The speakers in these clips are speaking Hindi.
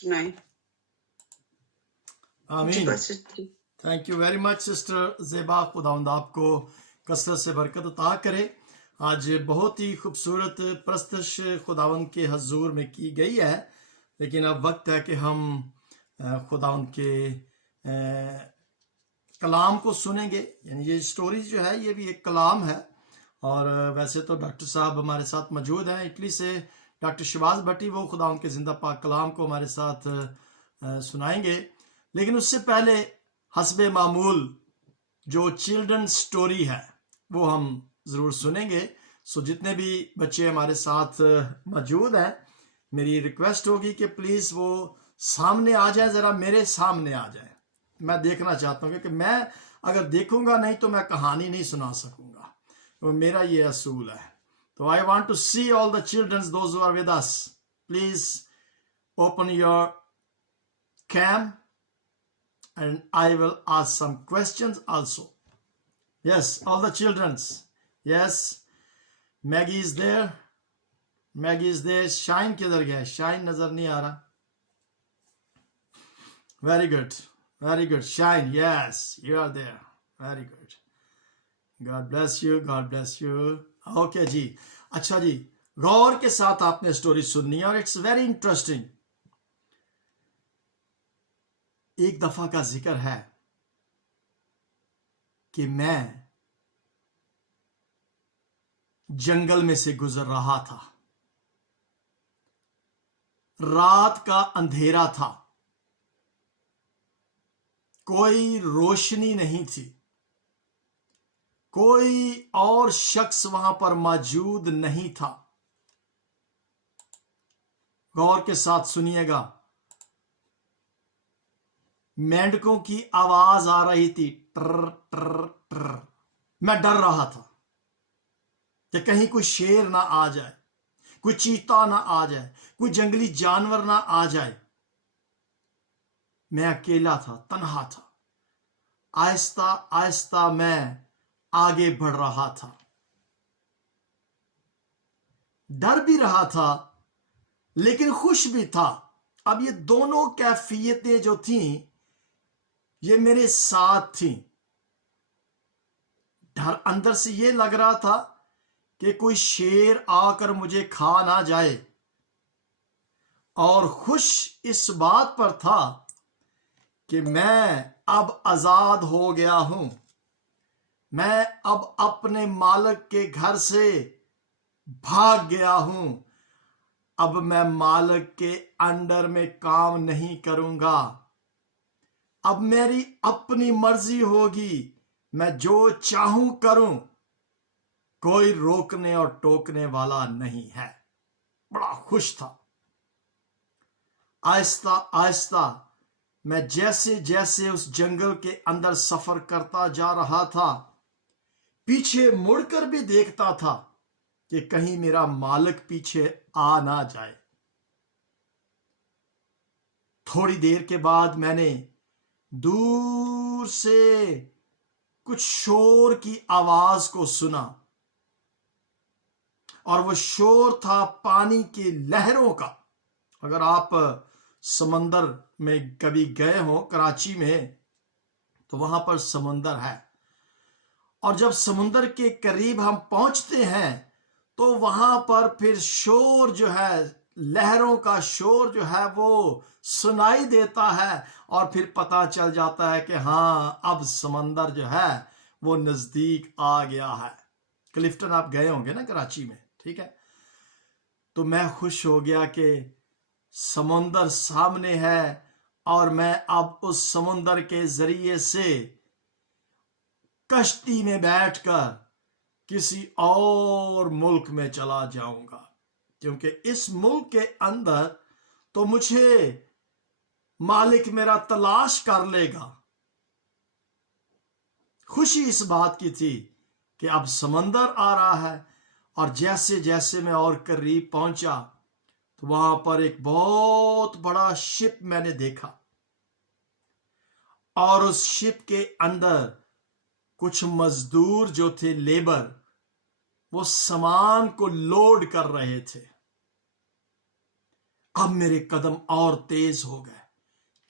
सुनाए। जी आमीन। Pastor ji. Thank you very much sister Zeba, खुदावंद आपको कसरत से बरकत अता करे। आज बहुत ही खूबसूरत प्रस्तश खुदावंद के हजूर में की गई है, लेकिन अब वक्त है कि हम खुदावंद के कलाम को सुनेंगे। यानी ये स्टोरी जो है ये भी एक कलाम है। और वैसे तो डॉक्टर साहब हमारे साथ मौजूद हैं इटली से, डॉक्टर शिवाज भट्टी, वो खुदावंद के जिंदा पाक कलाम को हमारे साथ सुनाएंगे। लेकिन उससे पहले हस्बे मामूल जो चिल्ड्रन स्टोरी है वो हम ज़रूर सुनेंगे। सो जितने भी बच्चे हमारे साथ मौजूद हैं, मेरी रिक्वेस्ट होगी कि प्लीज़ वो सामने आ जाए, ज़रा मेरे सामने आ जाए। मैं देखना चाहता हूँ, क्योंकि मैं अगर देखूंगा नहीं तो मैं कहानी नहीं सुना सकूंगा, वो मेरा ये असूल है। तो I want to see all the childrens, those who are with us, please open your कैम and I will ask some questions also. Yes, all the childrens. Yes, Maggie is there. Maggie is there. Shine किधर गया? Shine नजर नहीं आ रहा. Very good. Very good. Shine. Yes, you are there. Very good. God bless you. God bless you. Okay जी. अच्छा जी, गौर के साथ आपने स्टोरी सुननी है और इट्स वेरी इंटरेस्टिंग। एक दफा का जिक्र है कि मैं जंगल में से गुजर रहा था। रात का अंधेरा था, कोई रोशनी नहीं थी, कोई और शख्स वहां पर मौजूद नहीं था। गौर के साथ सुनिएगा। मेंढकों की आवाज आ रही थी, ट्र ट्र ट्र। मैं डर रहा था कि कहीं कोई शेर ना आ जाए, कोई चीता ना आ जाए, कोई जंगली जानवर ना आ जाए। मैं अकेला था, तन्हा था। आहिस्ता आहिस्ता मैं आगे बढ़ रहा था। डर भी रहा था लेकिन खुश भी था। अब ये दोनों कैफियतें जो थीं ये मेरे साथ थीं। डर अंदर से ये लग रहा था कि कोई शेर आकर मुझे खा ना जाए, और खुश इस बात पर था कि मैं अब आजाद हो गया हूं। मैं अब अपने मालिक के घर से भाग गया हूं। अब मैं मालिक के अंडर में काम नहीं करूंगा। अब मेरी अपनी मर्जी होगी, मैं जो चाहूं करूं, कोई रोकने और टोकने वाला नहीं है। बड़ा खुश था। आहिस्ता आहिस्ता मैं जैसे जैसे उस जंगल के अंदर सफर करता जा रहा था, पीछे मुड़कर भी देखता था कि कहीं मेरा मालिक पीछे आ ना जाए। थोड़ी देर के बाद मैंने दूर से कुछ शोर की आवाज को सुना, और वो शोर था पानी की लहरों का। अगर आप समंदर में कभी गए हो, कराची में, तो वहां पर समंदर है, और जब समुंदर के करीब हम पहुंचते हैं तो वहां पर फिर शोर जो है, लहरों का शोर जो है वो सुनाई देता है, और फिर पता चल जाता है कि हाँ, अब समंदर जो है वो नजदीक आ गया है। क्लिफ्टन आप गए होंगे ना कराची में, ठीक है। तो मैं खुश हो गया कि समुंदर सामने है, और मैं अब उस समुंदर के जरिए से कश्ती में बैठकर किसी और मुल्क में चला जाऊंगा, क्योंकि इस मुल्क के अंदर तो मुझे मालिक मेरा तलाश कर लेगा। खुशी इस बात की थी कि अब समंदर आ रहा है, और जैसे जैसे मैं और करीब पहुंचा तो वहां पर एक बहुत बड़ा शिप मैंने देखा, और उस शिप के अंदर कुछ मजदूर जो थे, लेबर, वो सामान को लोड कर रहे थे। अब मेरे कदम और तेज हो गए,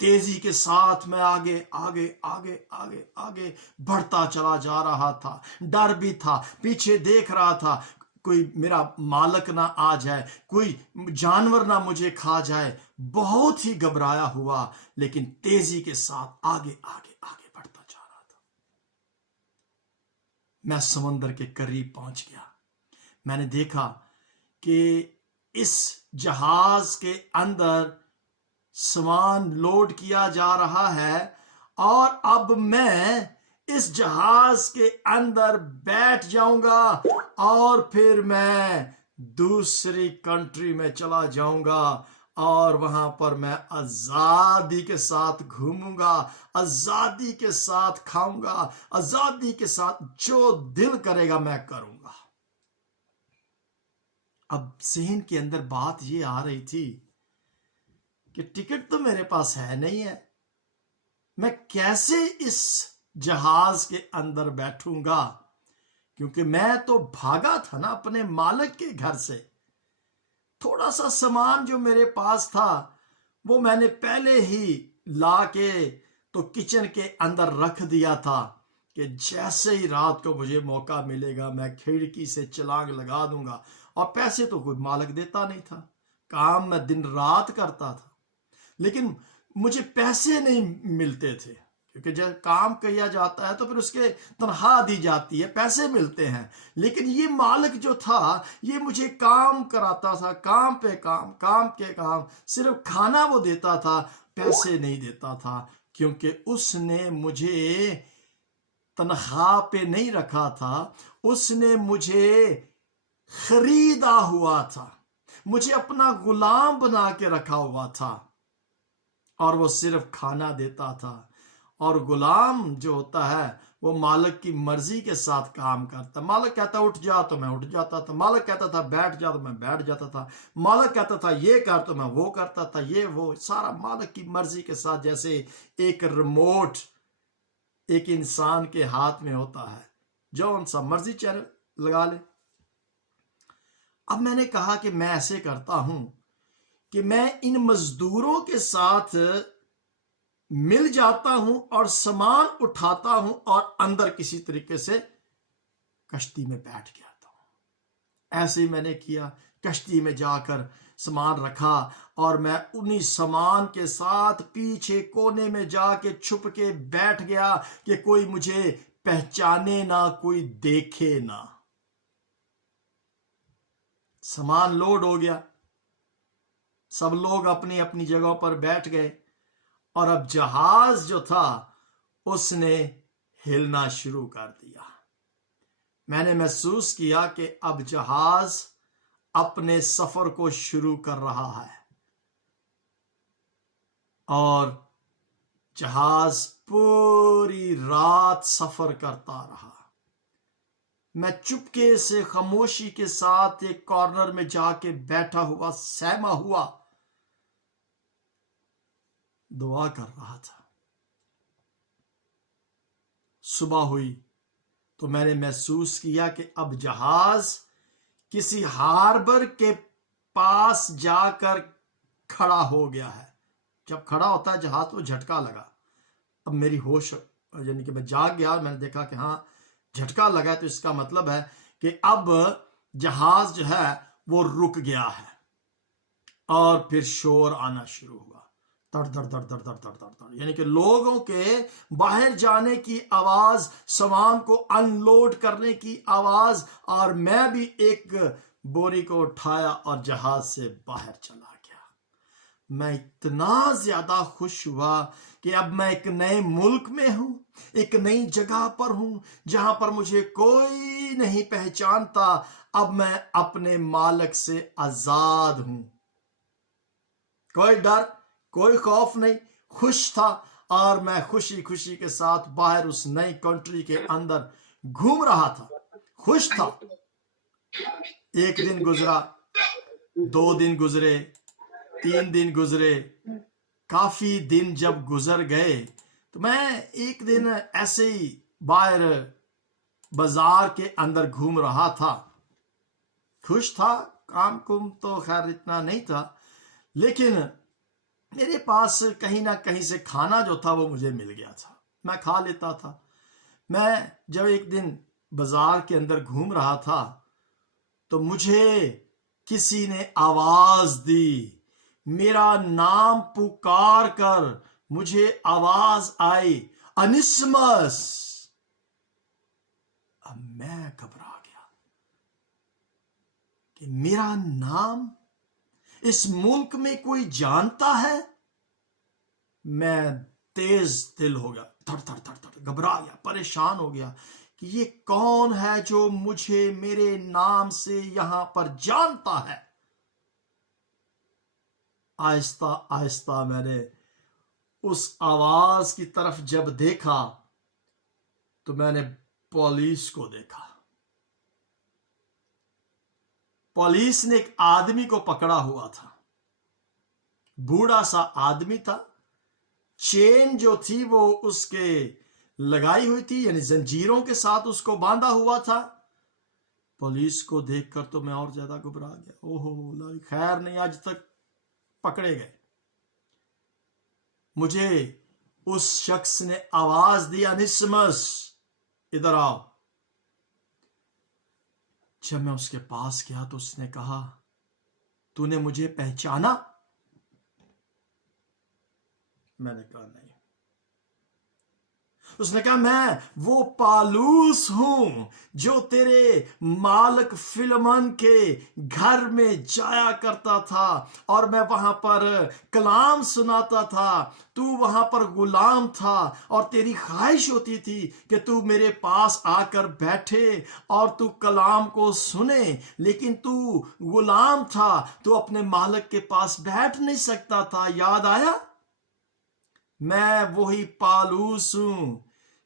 तेजी के साथ मैं आगे आगे आगे आगे आगे बढ़ता चला जा रहा था। डर भी था, पीछे देख रहा था कोई मेरा मालक ना आ जाए, कोई जानवर ना मुझे खा जाए। बहुत ही घबराया हुआ, लेकिन तेजी के साथ आगे आगे आगे बढ़ता जा रहा था। मैं समुद्र के करीब पहुंच गया। मैंने देखा कि इस जहाज के अंदर सामान लोड किया जा रहा है, और अब मैं इस जहाज के अंदर बैठ जाऊंगा और फिर मैं दूसरी कंट्री में चला जाऊंगा, और वहां पर मैं आजादी के साथ घूमूंगा, आजादी के साथ खाऊंगा, आजादी के साथ जो दिल करेगा मैं करूंगा। अब ज़हन के अंदर बात ये आ रही थी कि टिकट तो मेरे पास है नहीं है, मैं कैसे इस जहाज के अंदर बैठूंगा, क्योंकि मैं तो भागा था ना अपने मालिक के घर से। थोड़ा सा सामान जो मेरे पास था वो मैंने पहले ही ला के तो किचन के अंदर रख दिया था कि जैसे ही रात को मुझे मौका मिलेगा मैं खिड़की से छलांग लगा दूंगा। और पैसे तो कोई मालिक देता नहीं था, काम मैं दिन रात करता था, लेकिन मुझे पैसे नहीं मिलते थे, क्योंकि जब काम किया जाता है तो फिर उसके तनख्वाह दी जाती है, पैसे मिलते हैं। लेकिन ये मालिक जो था ये मुझे काम कराता था, काम पे काम, काम के काम, सिर्फ खाना वो देता था, पैसे नहीं देता था, क्योंकि उसने मुझे तनख्वाह पे नहीं रखा था, उसने मुझे खरीदा हुआ था, मुझे अपना गुलाम बना के रखा हुआ था, और वो सिर्फ खाना देता था। और गुलाम जो होता है वो मालिक की मर्जी के साथ काम करता। मालिक कहता उठ जा तो मैं उठ जाता था, मालिक कहता था बैठ जा तो मैं बैठ जाता था, मालिक कहता था ये कर तो मैं वो करता था। ये वो सारा मालिक की मर्जी के साथ, जैसे एक रिमोट एक इंसान के हाथ में होता है, जो उनसा मर्जी चैनल लगा ले। अब मैंने कहा कि मैं ऐसे करता हूं कि मैं इन मजदूरों के साथ मिल जाता हूं और सामान उठाता हूं और अंदर किसी तरीके से कश्ती में बैठ गया था। ऐसे ही मैंने किया, कश्ती में जाकर सामान रखा और मैं उन्हीं सामान के साथ पीछे कोने में जाके छुप के बैठ गया कि कोई मुझे पहचाने ना, कोई देखे ना। सामान लोड हो गया, सब लोग अपनी अपनी जगहों पर बैठ गए, और अब जहाज जो था उसने हिलना शुरू कर दिया। मैंने महसूस किया कि अब जहाज अपने सफर को शुरू कर रहा है, और जहाज पूरी रात सफर करता रहा। मैं चुपके से खामोशी के साथ एक कॉर्नर में जाके बैठा हुआ, सहमा हुआ दुआ कर रहा था। सुबह हुई तो मैंने महसूस किया कि अब जहाज किसी हार्बर के पास जाकर खड़ा हो गया है। जब खड़ा होता है जहाज तो झटका लगा। अब मेरी होश, यानी कि मैं जाग गया, मैंने देखा कि हाँ झटका लगा, तो इसका मतलब है कि अब जहाज जो है वो रुक गया है। और फिर शोर आना शुरू हुआ, दर दर दर दर दर दर दर दर, यानी कि लोगों के बाहर जाने की आवाज, सामान को अनलोड करने की आवाज, और मैं भी एक बोरी को उठाया और जहाज से बाहर चला गया। मैं इतना ज्यादा खुश हुआ कि अब मैं एक नए मुल्क में हूं, एक नई जगह पर हूं, जहां पर मुझे कोई नहीं पहचानता। अब मैं अपने मालिक से आजाद हूं, कोई डर, कोई खौफ नहीं, खुश था। और मैं खुशी खुशी के साथ बाहर उस नई कंट्री के अंदर घूम रहा था, खुश था। एक दिन गुजरा, 2 दिन गुजरे, 3 दिन गुजरे, काफी दिन जब गुजर गए तो मैं एक दिन ऐसे ही बाहर बाजार के अंदर घूम रहा था, खुश था, काम कुम तो खैर इतना नहीं था, लेकिन मेरे पास कहीं ना कहीं से खाना जो था वो मुझे मिल गया था, मैं खा लेता था। मैं जब एक दिन बाजार के अंदर घूम रहा था तो मुझे किसी ने आवाज दी, मेरा नाम पुकार कर मुझे आवाज आई, अनिस्मस। अब मैं घबरा गया कि मेरा नाम इस मुल्क में कोई जानता है। मैं तेज दिल हो गया, थर थर थर थर घबरा गया, परेशान हो गया कि ये कौन है जो मुझे मेरे नाम से यहां पर जानता है। आहिस्ता आहिस्ता मैंने उस आवाज की तरफ जब देखा तो मैंने पुलिस को देखा। पुलिस ने एक आदमी को पकड़ा हुआ था, बूढ़ा सा आदमी था, चेन जो थी वो उसके लगाई हुई थी, यानी जंजीरों के साथ उसको बांधा हुआ था। पुलिस को देखकर तो मैं और ज्यादा घबरा गया। ओहो, खैर नहीं, आज तक पकड़े गए। मुझे उस शख्स ने आवाज दी, अनिस्मस इधर आओ। जब मैं उसके पास गया तो उसने कहा, तूने मुझे पहचाना? मैंने कहा नहीं। उसने कहा, मैं वो पालूस हूं जो तेरे मालिक फिलमन के घर में जाया करता था और मैं वहां पर कलाम सुनाता था। तू वहां पर गुलाम था और तेरी ख्वाहिश होती थी कि तू मेरे पास आकर बैठे और तू कलाम को सुने, लेकिन तू गुलाम था, तू अपने मालिक के पास बैठ नहीं सकता था। याद आया? मैं वही पालूस हूं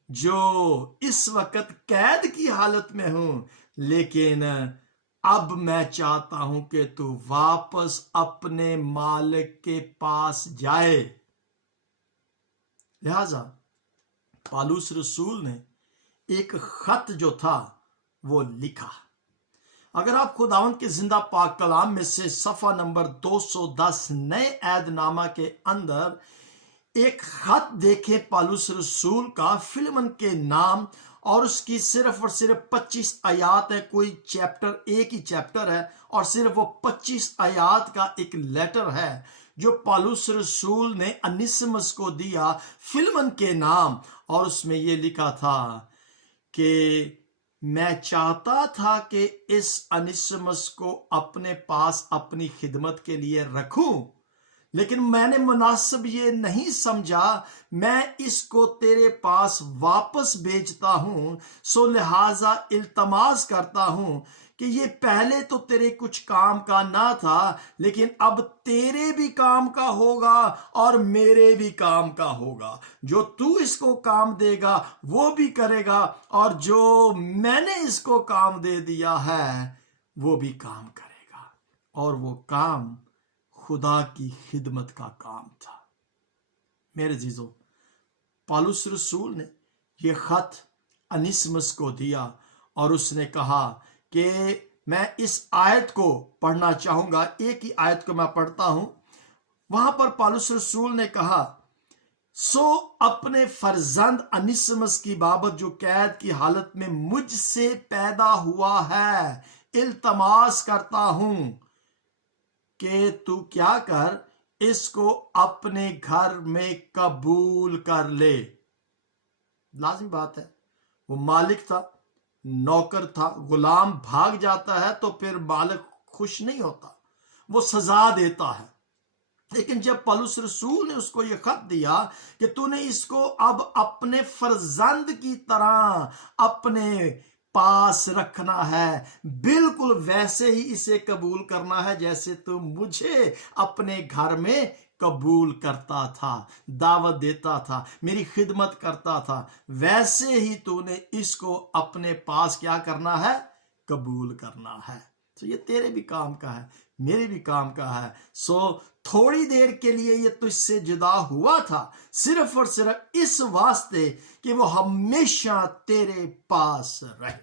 जो इस वक्त कैद की हालत में हूं, लेकिन अब मैं चाहता हूं कि तू वापस अपने मालिक के पास जाए। लिहाजा पालूस रसूल ने एक खत जो था वो लिखा। अगर आप खुदावंद के जिंदा पाक कलाम में से सफा नंबर 210 नए ऐदनामा के अंदर एक खत देखें पालूस रसूल का फिलमन के नाम, और उसकी सिर्फ और सिर्फ 25 आयात है। कोई चैप्टर, एक ही चैप्टर है और सिर्फ वो 25 आयात का एक लेटर है जो पालूस रसूल ने अनिसिमस को दिया फिलमन के नाम। और उसमें ये लिखा था कि मैं चाहता था कि इस अनिसिमस को अपने पास अपनी खिदमत के लिए रखूं, लेकिन मैंने मुनासिब ये नहीं समझा। मैं इसको तेरे पास वापस भेजता हूं, सो लिहाजा इल्तमास करता हूं कि ये पहले तो तेरे कुछ काम का ना था, लेकिन अब तेरे भी काम का होगा और मेरे भी काम का होगा। जो तू इसको काम देगा वो भी करेगा, और जो मैंने इसको काम दे दिया है वो भी काम करेगा। और वो काम खुदा की खिदमत का काम था। मेरे जीजों, पालूस रसूल ने यह खत अनिसिमस को दिया और उसने कहा कि मैं इस आयत को पढ़ना चाहूंगा। एक ही आयत को मैं पढ़ता हूं। वहां पर पालूस रसूल ने कहा, सो अपने फर्जंद अनिसिमस की बाबत जो कैद की हालत में मुझसे पैदा हुआ है, इल्तमास करता हूं कि तू क्या कर, इसको अपने घर में कबूल कर ले। लाजिम बात है, वो मालिक था, नौकर था। गुलाम भाग जाता है तो फिर मालिक खुश नहीं होता, वो सजा देता है। लेकिन जब पौलुस रसूल ने उसको यह खत दिया कि तूने इसको अब अपने फर्जंद की तरह अपने पास रखना है, बिल्कुल वैसे ही इसे कबूल करना है जैसे तू मुझे अपने घर में कबूल करता था, दावत देता था, मेरी खिदमत करता था, वैसे ही तूने इसको अपने पास क्या करना है, कबूल करना है। तो ये तेरे भी काम का है, मेरे भी काम का है। सो थोड़ी देर के लिए ये तुझसे जुदा हुआ था, सिर्फ और सिर्फ इस वास्ते कि वो हमेशा तेरे पास रहे।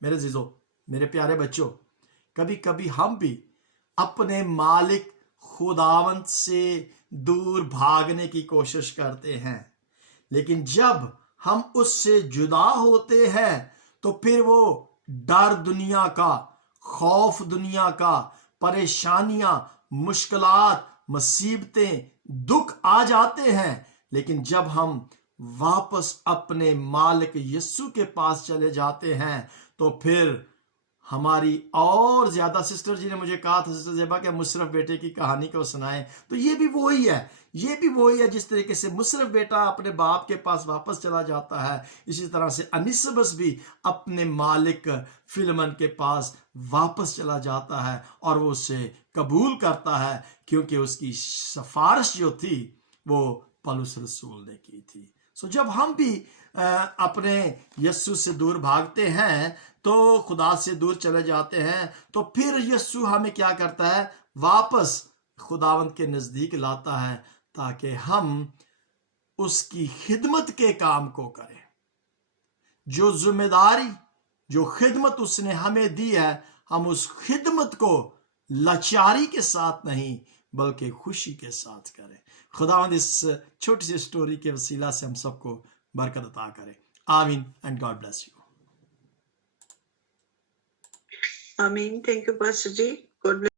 मेरे जीजो, मेरे प्यारे बच्चों, कभी कभी हम भी अपने मालिक खुदावंत से दूर भागने की कोशिश करते हैं, लेकिन जब हम उससे जुदा होते हैं तो फिर वो डर दुनिया का, खौफ दुनिया का, परेशानियां, मुश्किलात, मुसीबतें, दुख आ जाते हैं। लेकिन जब हम वापस अपने मालिक यीशु के पास चले जाते हैं तो फिर हमारी और ज्यादा, सिस्टर जी ने मुझे कहा था, सिस्टर जेबा, कि मुशरफ बेटे की कहानी को सुनाएं, तो ये भी वही है, ये भी वही है। जिस तरीके से मुशरफ बेटा अपने बाप के पास वापस चला जाता है, इसी तरह से अनिसबस भी अपने मालिक फिलमन के पास वापस चला जाता है और वो उसे कबूल करता है, क्योंकि उसकी सिफारिश जो थी वो पौलुस रसूल ने की थी। सो जब हम भी अपने यीशु से दूर भागते हैं, तो खुदा से दूर चले जाते हैं, तो फिर यीशु हमें क्या करता है, वापस खुदावंत के नजदीक लाता है, ताकि हम उसकी खिदमत के काम को करें। जो जिम्मेदारी, जो खिदमत उसने हमें दी है, हम उस खिदमत को लाचारी के साथ नहीं बल्कि खुशी के साथ करें। खुदावंद इस छोटी सी स्टोरी के वसीला से हम सबको बरकत अता करे। आमीन एंड गॉड ब्लेस यू। आमीन। Thank you pastor ji, God